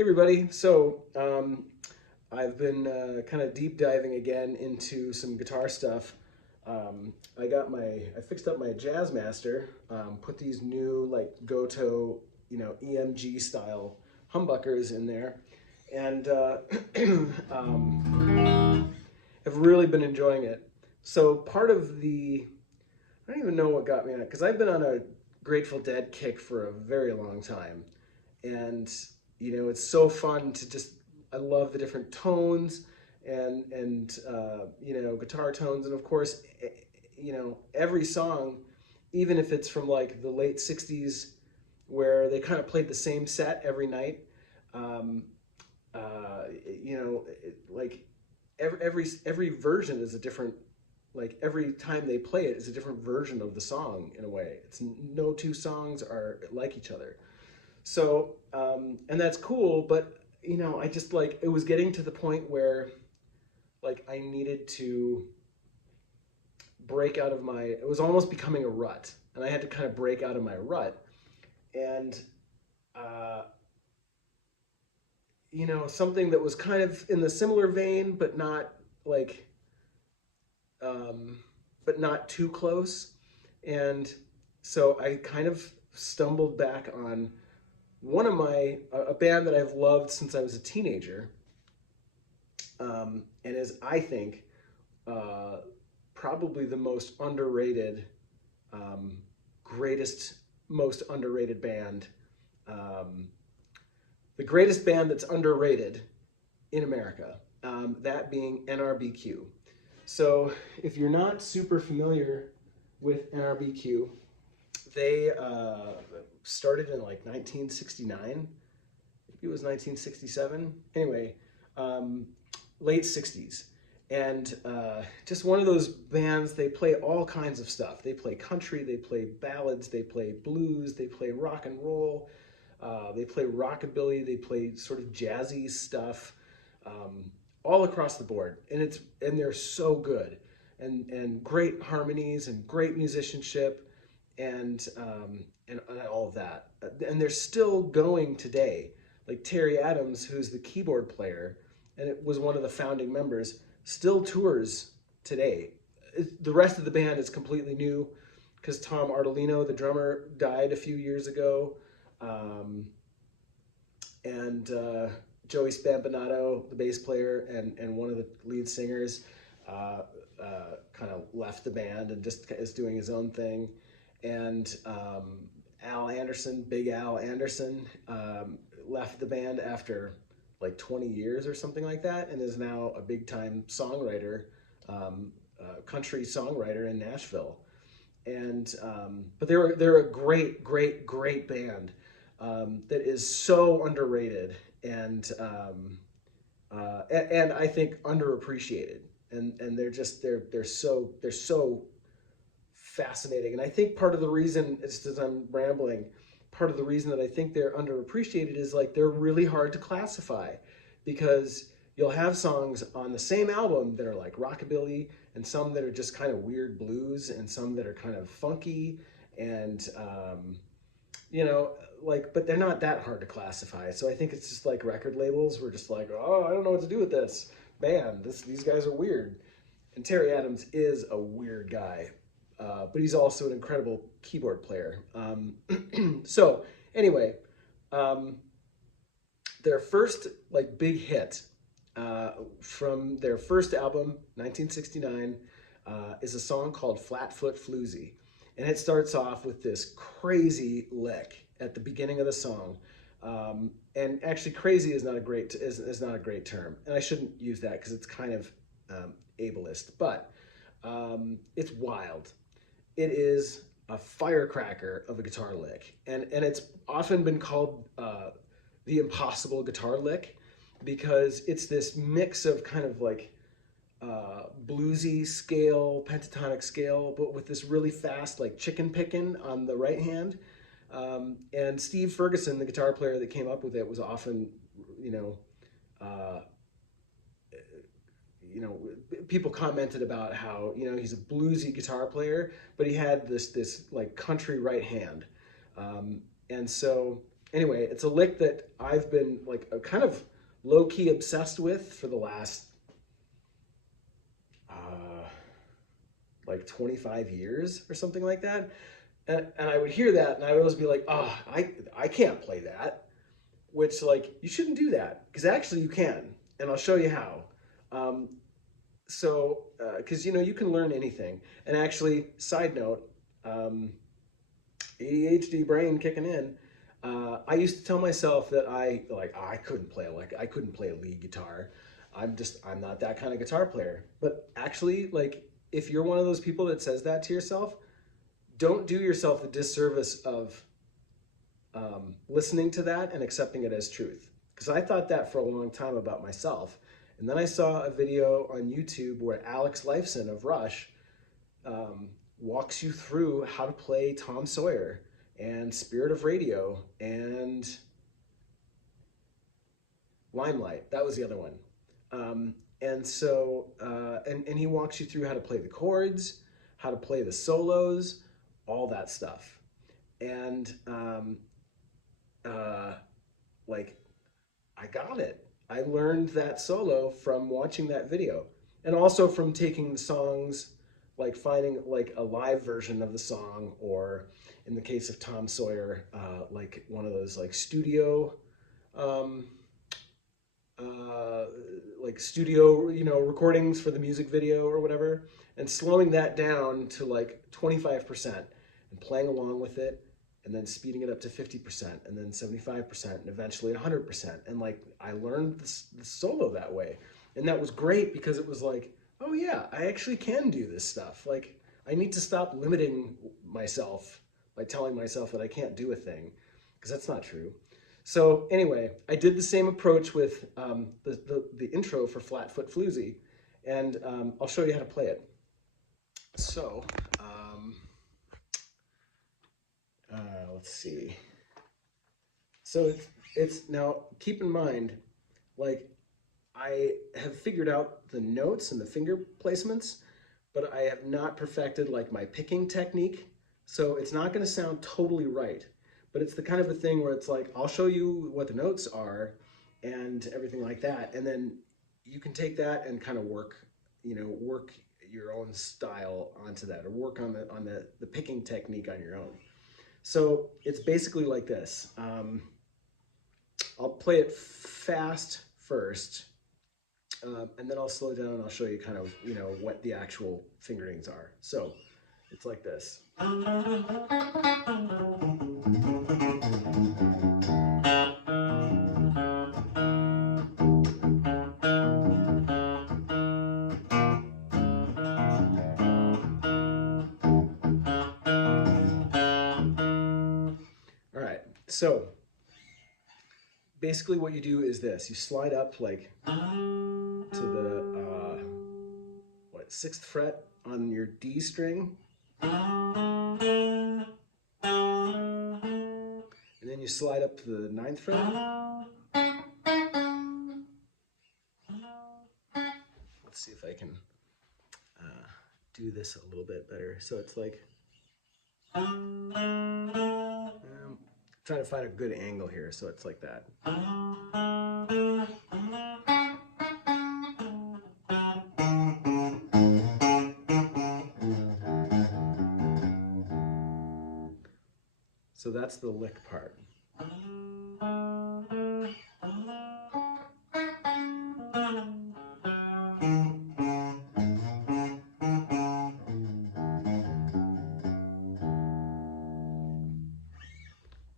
Hey everybody, I've been kind of deep diving again into some guitar stuff. I fixed up my Jazzmaster, put these new like Goto, EMG style humbuckers in there, and have really been enjoying it. So part of I don't even know what got me on it, because I've been on a Grateful Dead kick for a very long time. And, it's so fun to just, I love the different tones and guitar tones. And of course, every song, even if it's from like the late 60s, where they kind of played the same set every night, um, like every version is a different, like every time they play it is a different version of the song in a way. It's no two songs are like each other. So, and that's cool, but I just like, it was getting to the point where like I needed to break out of it was almost becoming a rut, and I had to kind of break out of my rut. And, uh, something that was kind of in the similar vein, like, um, but not too close. And so I kind of stumbled back on a band that I've loved since I was a teenager, and is, I think, uh, probably the most underrated, um, greatest, most underrated band, um, the greatest band that's underrated in America, that being NRBQ. So if you're not super familiar with NRBQ, they started in like 1969. Maybe it was 1967. Anyway, um, late 60s. And just one of those bands, they play all kinds of stuff. They play country, they play ballads, they play blues, they play rock and roll, they play rockabilly, they play sort of jazzy stuff, um, all across the board. And they're so good, and great harmonies and great musicianship, and all of that. And they're still going today. Like Terry Adams, who's the keyboard player, and it was one of the founding members, still tours today. The rest of the band is completely new because Tom Ardolino, the drummer, died a few years ago. Um, and Joey Spampinato, the bass player and one of the lead singers, kind of left the band and just is doing his own thing. And Al Anderson, Big Al Anderson, left the band after like 20 years or something like that, and is now a big time songwriter, country songwriter in Nashville. And but they're a great band, that is so underrated, and I think underappreciated. And they're so fascinating. And I think part of the reason, just as I'm rambling, part of the reason that I think they're underappreciated is like they're really hard to classify, because you'll have songs on the same album that are like rockabilly, and some that are just kind of weird blues, and some that are kind of funky, and you know like, but they're not that hard to classify. So I think it's just like record labels were just like, oh, I don't know what to do with this band, these guys are weird. And Terry Adams is a weird guy, but he's also an incredible keyboard player. So anyway, um, their first like big hit, from their first album, 1969, is a song called Flatfoot Flewzy. And it starts off with this crazy lick at the beginning of the song. And actually, crazy is not a great term, and I shouldn't use that because it's kind of ableist. But it's wild. It is a firecracker of a guitar lick, and it's often been called the impossible guitar lick, because it's this mix of kind of like bluesy scale, pentatonic scale, but with this really fast like chicken picking on the right hand. And Steve Ferguson, the guitar player that came up with it, was often, you know, uh, people commented about how, he's a bluesy guitar player, but he had this like country right hand. And so anyway, it's a lick that I've been like a kind of low-key obsessed with for the last like 25 years or something like that. And I would hear that and I would always be like, oh, I can't play that. Which, like, you shouldn't do that, because actually you can, and I'll show you how. Um, because you can learn anything. And actually, side note, ADHD brain kicking in. I used to tell myself that I couldn't play a lead guitar. I'm not that kind of guitar player. But actually, like, if you're one of those people that says that to yourself, don't do yourself the disservice of listening to that and accepting it as truth. Because I thought that for a long time about myself. And then I saw a video on YouTube where Alex Lifeson of Rush walks you through how to play Tom Sawyer and Spirit of Radio and Limelight. That was the other one. And he walks you through how to play the chords, how to play the solos, all that stuff. And like, I got it. I learned that solo from watching that video, and also from taking the songs, like finding like a live version of the song, or in the case of Tom Sawyer, like one of those um, studio recordings for the music video or whatever, and slowing that down to like 25% and playing along with it, and then speeding it up to 50%, and then 75%, and eventually 100%. And like, I learned the solo that way. And that was great, because it was like, oh yeah, I actually can do this stuff. Like, I need to stop limiting myself by telling myself that I can't do a thing, because that's not true. So anyway, I did the same approach with the intro for Flatfoot Flewzy, and I'll show you how to play it. So, let's see. So it's now, keep in mind, like, I have figured out the notes and the finger placements, but I have not perfected like my picking technique. So it's not going to sound totally right, but it's the kind of a thing where it's like, I'll show you what the notes are and everything like that. And then you can take that and kind of work your own style onto that, or work on the picking technique on your own. So it's basically like this. I'll play it fast first, and then I'll slow down and I'll show you kind of, what the actual fingerings are. So it's like this. All right, so basically what you do is this. You slide up like to the, 6th fret on your D string. And then you slide up to the 9th fret. Let's see if I can do this a little bit better. So it's like, trying to find a good angle here, so it's like that. So that's the lick part.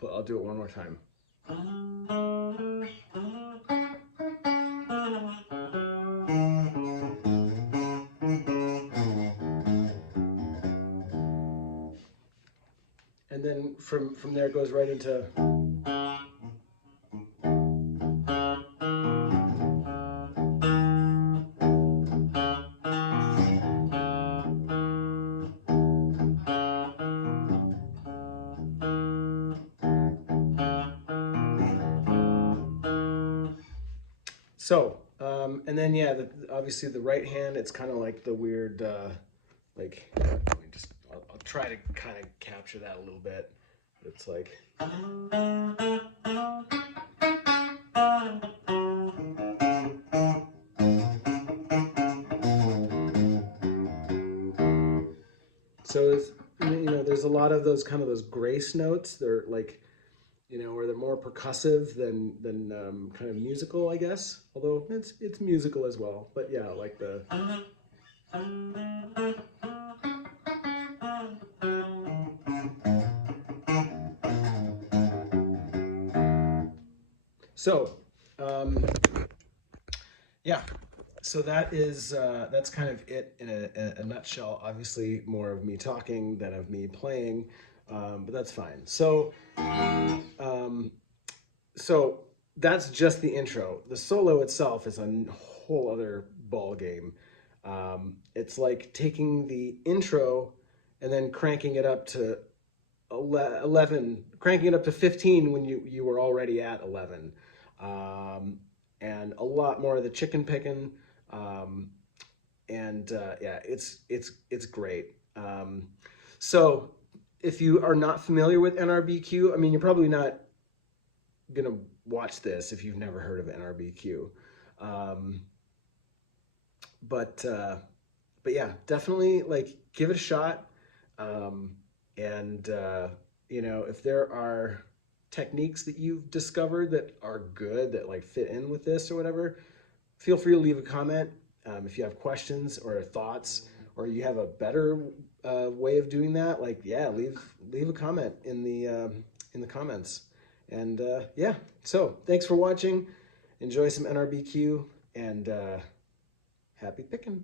But I'll do it one more time. And then from there it goes right into. So, and then yeah, obviously the right hand, it's kind of like the weird, let me I'll try to kind of capture that a little bit. It's like. So it's, there's a lot of those kind of those grace notes. They're like, where they're more percussive than kind of musical, I guess. Although it's musical as well. But yeah, like the. So, yeah. So that's kind of it in a nutshell. Obviously, more of me talking than of me playing, but that's fine. So that's just the intro. The solo itself is a whole other ball game. It's like taking the intro and then cranking it up to 11, cranking it up to 15 when you were already at 11. And a lot more of the chicken picking. Um, yeah, it's great. So if you are not familiar with NRBQ, I mean, you're probably not gonna watch this if you've never heard of NRBQ. Um, but yeah, definitely like give it a shot. Um, and if there are techniques that you've discovered that are good that like fit in with this or whatever, feel free to leave a comment. If you have questions or thoughts, or you have a better way of doing that, like yeah, leave a comment in the comments. And yeah, so thanks for watching. Enjoy some NRBQ and happy picking.